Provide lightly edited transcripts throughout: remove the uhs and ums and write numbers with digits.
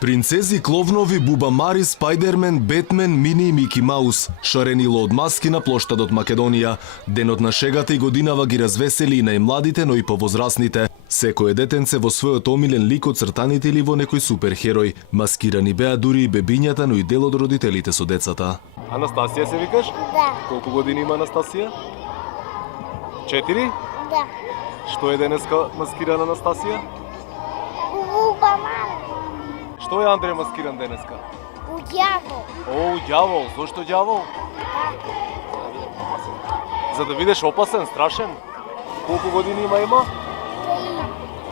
Принцези Кловнови, Буба Мари, Спајдермен, Бетмен, Мини и Мики Маус шаренило од маски на плоштадот Македонија. Денот на шегата и годинава ги развесели и најмладите, но и повозрасните. Секој детенце во својот омилен лик од цртаните или во некој суперхерој. Маскирани беа дури и бебињата, но и дел од родителите со децата. Анастасија се викаш? Да. Колку години има Анастасија? 4? Да. Што е денеска маскирана Анастасија? Буба Мари. Што е Андреј маскиран денеска? У ѓавол. О, ѓавол. Зошто ѓавол? За да видиш опасен, страшен? Колку години има?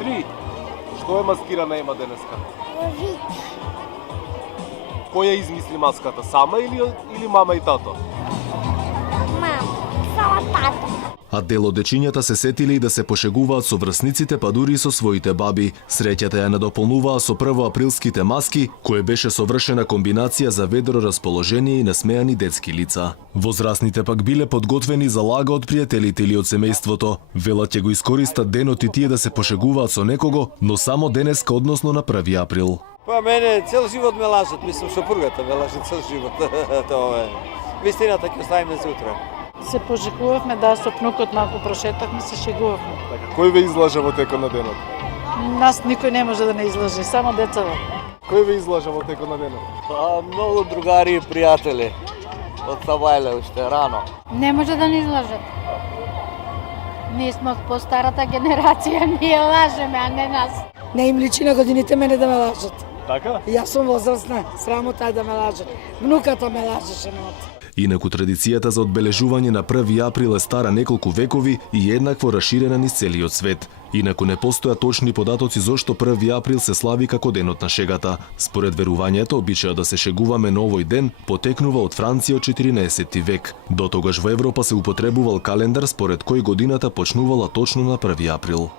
3. Што е маскирана Ема денеска? Вид. Кој ја измисли маската? Сама или мама и тато? Мама. Сама тата. А дел од дечињата се сетили и да се пошегуваат со врсниците, па дури и со своите баби. Среќата ја надополнуваа со првоаприлските маски, кое беше совршена комбинација за ведро расположение и насмеани детски лица. Возрастните пак биле подготвени за лага од пријателите или од семејството. Велат ќе го искористат денот и тие да се пошегуваат со некого, но само денеска, односно на 1 април. Па мене цел живот ме лажат, мислам сопругата ме лаже цел живот. Тоа е. Вистината ќе оставиме за утре. Се пошегувавме, да, со внукот малку прошетавме, се шегувавме. Така, кој ве излажа во текот на денот? Нас никој не може да не излажи, само децава. Кој ве излажа во текот на денот? Па многу другари и пријатели. Од Савајле уште рано. Не може да ни излажат. Ние сме од постарата генерација, ние лажеме, а не нас. Не им личи на годините мене да ме лажат. Така? Јас сум возрастна, срамота е да ме лажат. Внуката ме лажеше немот. Инаку традицијата за одбележување на 1 април е стара неколку векови и еднакво раширена низ целиот свет. Инаку не постојат точни податоци зошто 1 април се слави како денот на шегата. Според верувањето, обичајот да се шегуваме на овој ден потекнува од Франција од 14 век. До тогаш во Европа се употребувал календар според кој годината почнувала точно на 1 април.